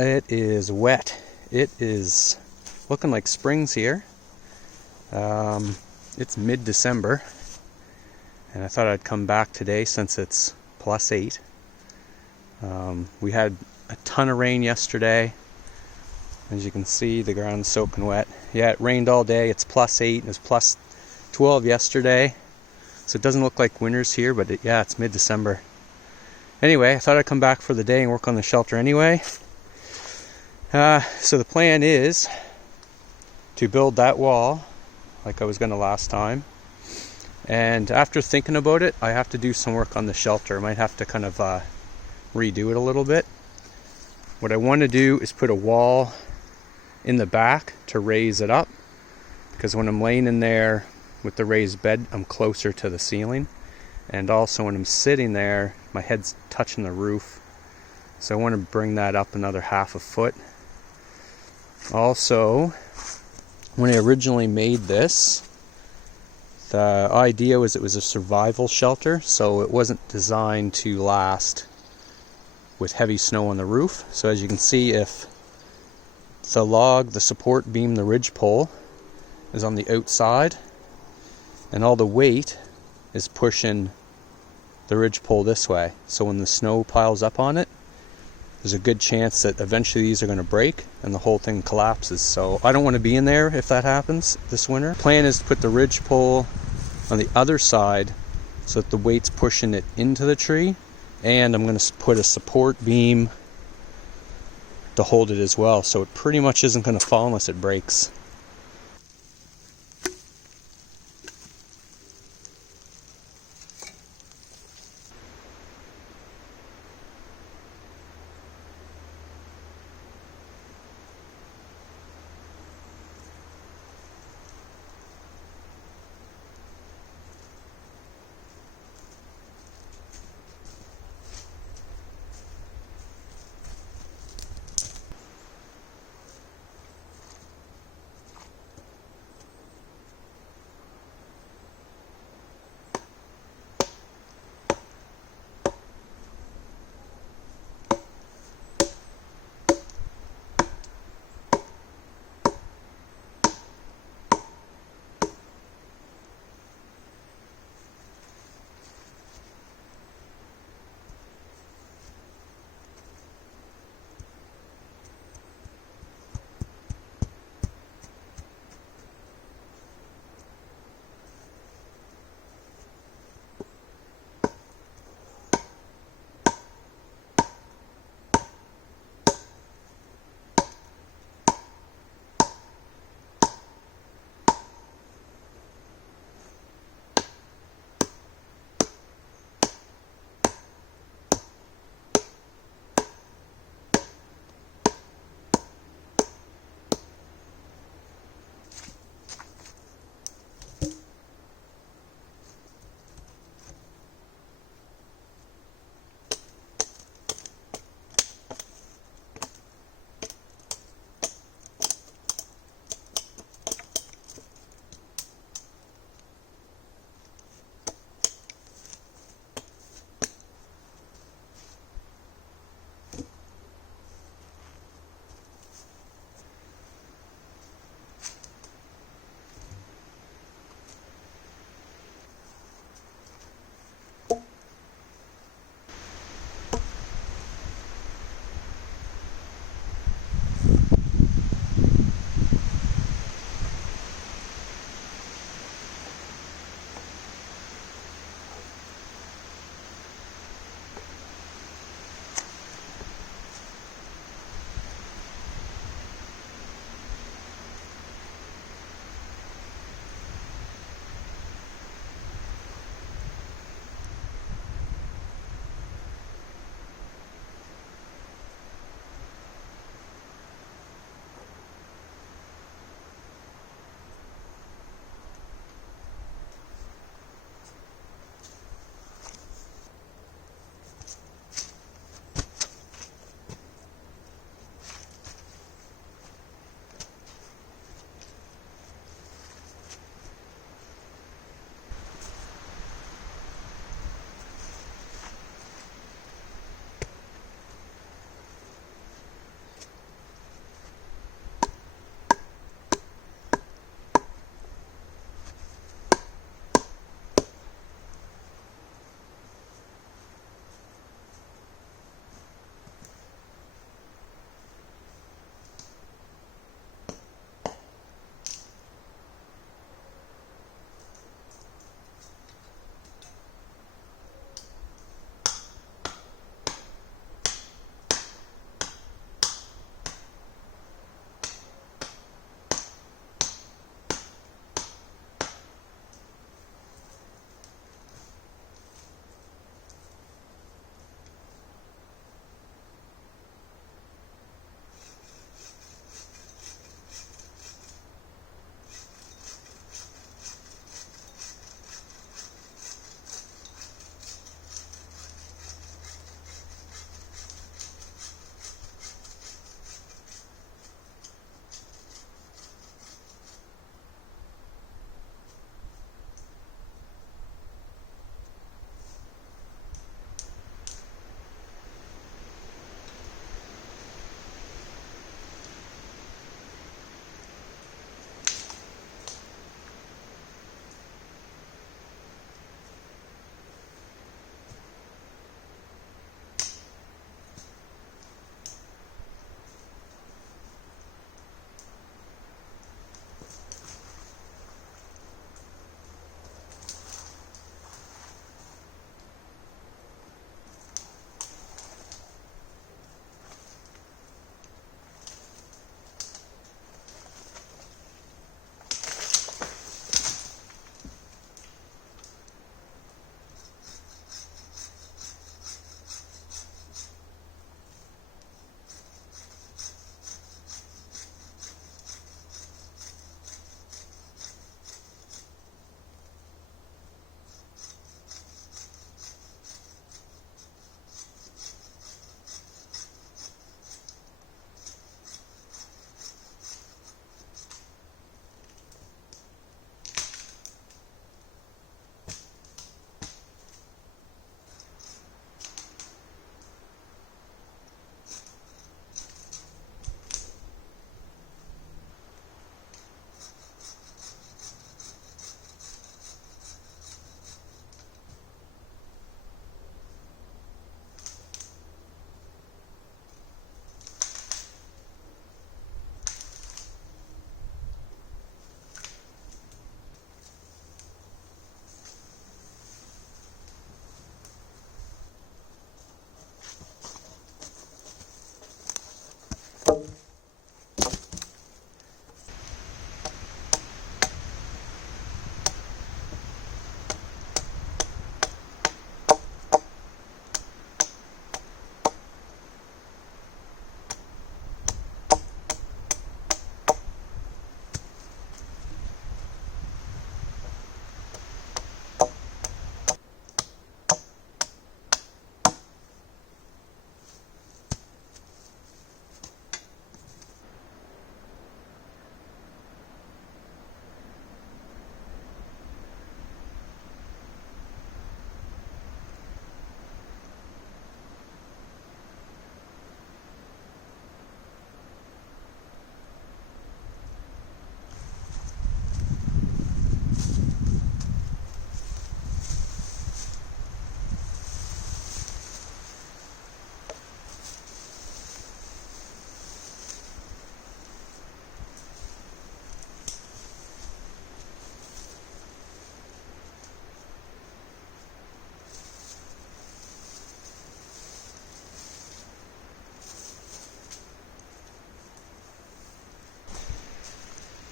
It is wet. It is looking like spring's here. It's mid-December, and I thought I'd come back today since it's +8. We had a ton of rain yesterday. As you can see, the ground's soaking wet. Yeah, it rained all day. It's +8. It was +12 yesterday. So it doesn't look like winter's here, but yeah, it's mid-December. Anyway, I thought I'd come back for the day and work on the shelter anyway. So the plan is to build that wall like I was going to last time. And after thinking about it, I have to do some work on the shelter. I might have to kind of redo it a little bit. What I want to do is put a wall in the back to raise it up, because when I'm laying in there with the raised bed, I'm closer to the ceiling. And also when I'm sitting there, my head's touching the roof. So I want to bring that up another ½ a foot. Also, when I originally made this, the idea was it was a survival shelter, so it wasn't designed to last with heavy snow on the roof. So as you can see, if the log, the support beam, the ridge pole is on the outside, and all the weight is pushing the ridge pole this way. So when the snow piles up on it, there's a good chance that eventually these are going to break and the whole thing collapses. So I don't want to be in there if that happens this winter. Plan is to put the ridge pole on the other side so that the weight's pushing it into the tree, and I'm going to put a support beam to hold it as well, so it pretty much isn't going to fall unless it breaks.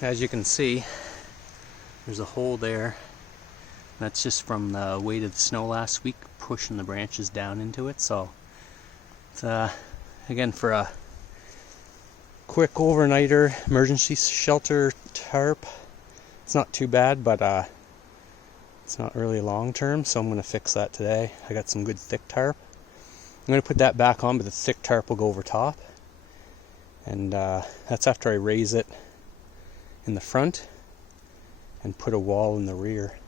As you can see, there's a hole there. That's just from the weight of the snow last week pushing the branches down into it. So it's, again, for a quick overnighter emergency shelter tarp, it's not too bad, but it's not really long term, so I'm going to fix that today. I got some good thick tarp. I'm going to put that back on, but the thick tarp will go over top. And that's after I raise it in the front and put a wall in the rear.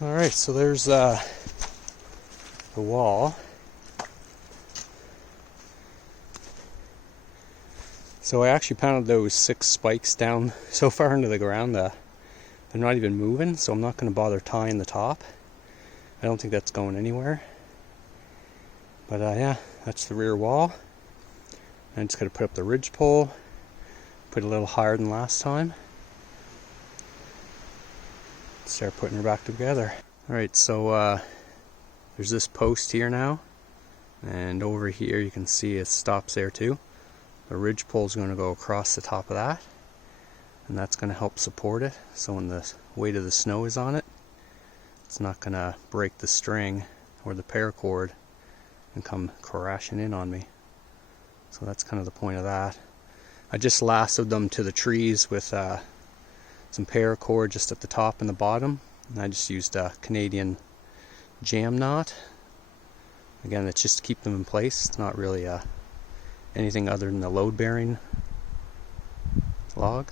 Alright, so there's the wall. So I actually pounded those 6 spikes down so far into the ground. The They're not even moving, so I'm not going to bother tying the top. I don't think that's going anywhere. But yeah, that's the rear wall. I'm just going to put up the ridge pole, put it a little higher than last time. Start putting her back together. Alright, so there's this post here now, and over here you can see it stops there too. The ridge pole is going to go across the top of that, and that's going to help support it, so when the weight of the snow is on it, it's not going to break the string or the paracord and come crashing in on me. So that's kind of the point of that. I just lassoed them to the trees with some paracord just at the top and the bottom, and I just used a Canadian jam knot. Again, it's just to keep them in place. It's not really anything other than the load bearing log.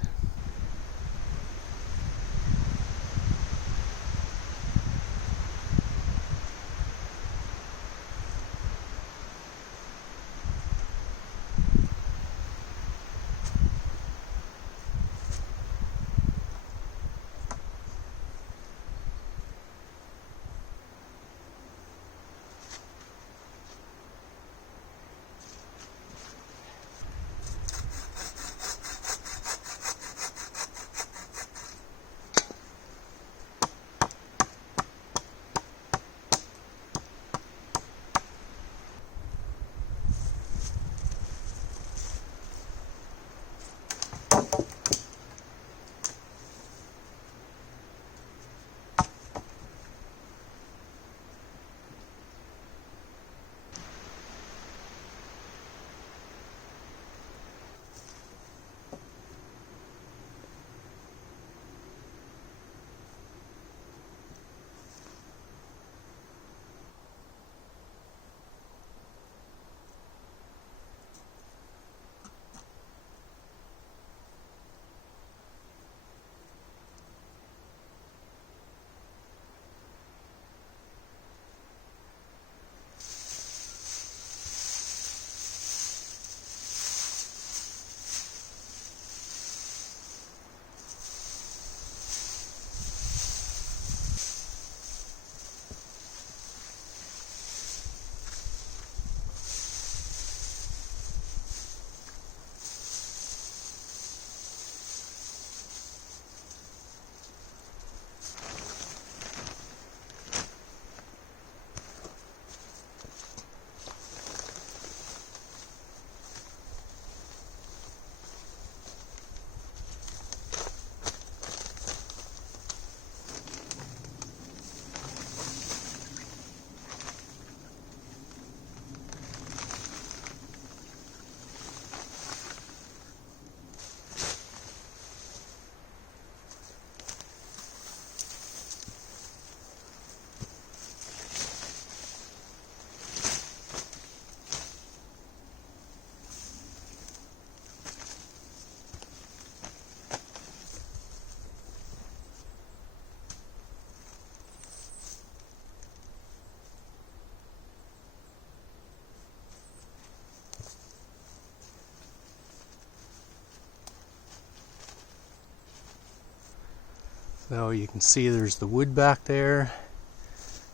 So you can see there's the wood back there,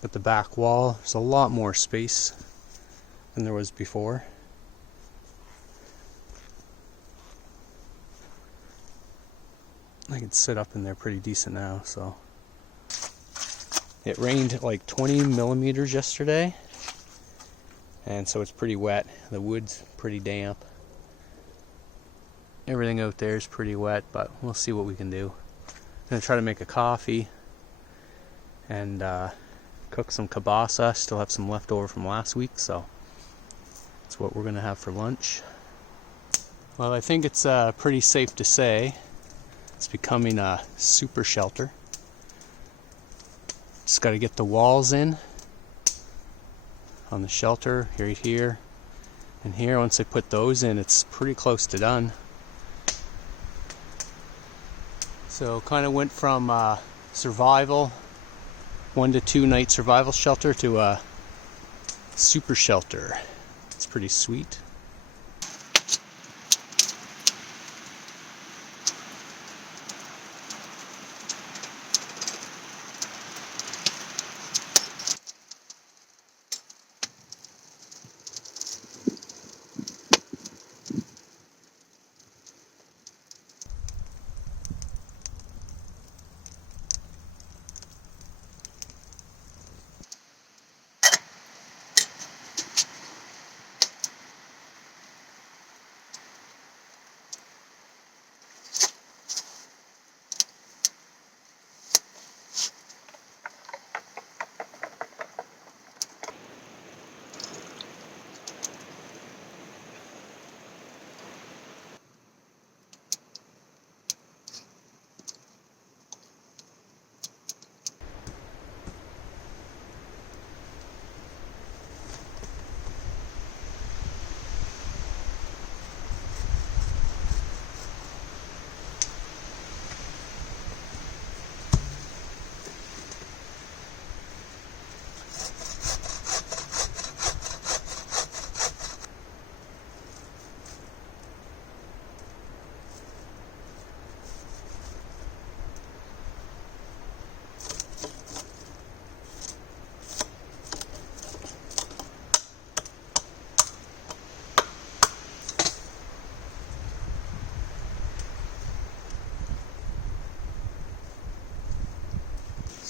but the back wall, there's a lot more space than there was before. I can sit up in there pretty decent now. So it rained like 20 millimeters yesterday, and so it's pretty wet. The wood's pretty damp. Everything out there is pretty wet, but we'll see what we can do. I'm gonna try to make a coffee and cook some kielbasa. Still have some left over from last week, so that's what we're gonna have for lunch. Well, I think it's pretty safe to say it's becoming a super shelter. Just got to get the walls in on the shelter right here and here. Once I put those in, it's pretty close to done. So kind of went from survival, 1 to 2 night survival shelter, to a super shelter. It's pretty sweet.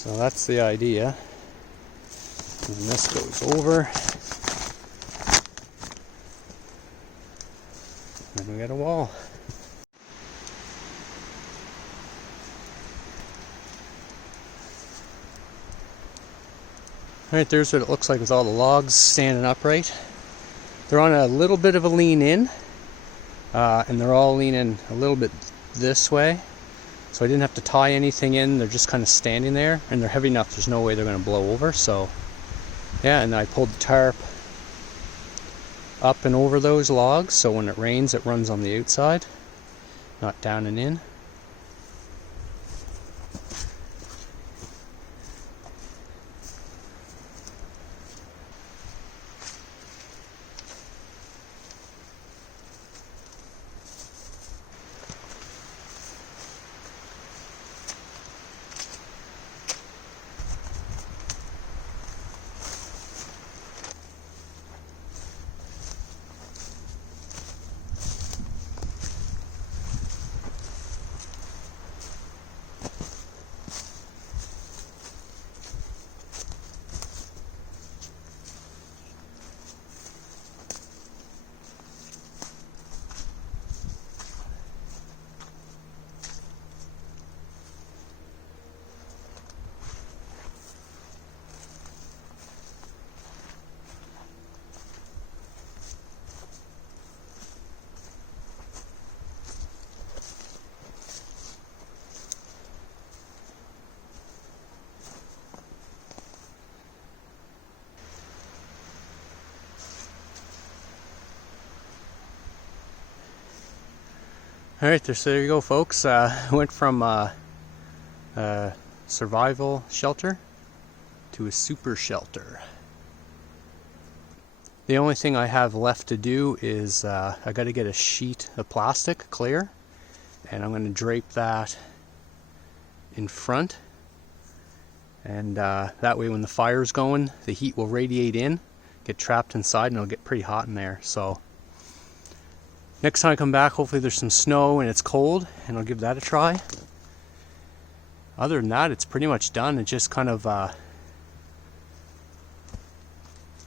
So that's the idea. And this goes over. Then we got a wall. Alright, there's what it looks like with all the logs standing upright. They're on a little bit of a lean in, and they're all leaning a little bit this way. So I didn't have to tie anything in, they're just kind of standing there, and they're heavy enough, there's no way they're going to blow over. So yeah, and I pulled the tarp up and over those logs, so when it rains it runs on the outside, not down and in. Alright, so there you go, folks. Went from a survival shelter to a super shelter. The only thing I have left to do is I got to get a sheet of plastic clear, and I'm going to drape that in front, and that way when the fire's going, the heat will radiate in, get trapped inside, and it'll get pretty hot in there. So next time I come back, hopefully there's some snow and it's cold, and I'll give that a try. Other than that, it's pretty much done. It's just kind of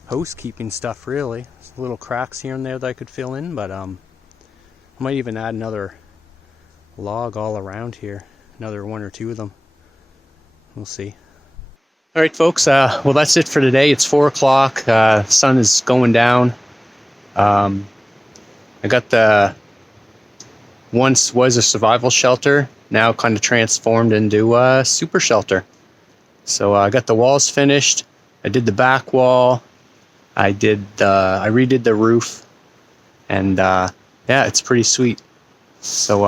housekeeping stuff, really. There's little cracks here and there that I could fill in, but I might even add another log all around here. Another one or two of them. We'll see. Alright, folks, well, that's it for today. It's 4 o'clock. Sun is going down. I got the, once was a survival shelter, now kind of transformed into a super shelter. So I got the walls finished. I did the back wall. I redid the roof, and yeah, it's pretty sweet. So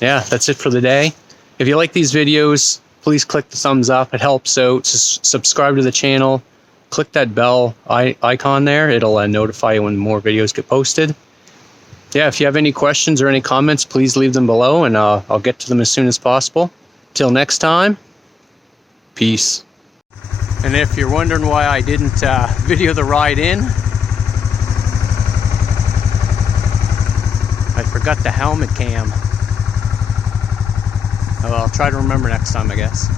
yeah, that's it for the day. If you like these videos, please click the thumbs up. It helps out. Just subscribe to the channel. Click that bell icon there. It'll notify you when more videos get posted. Yeah, if you have any questions or any comments, please leave them below, and I'll get to them as soon as possible. Till next time, peace. And if you're wondering why I didn't video the ride in, I forgot the helmet cam. Well, I'll try to remember next time, I guess.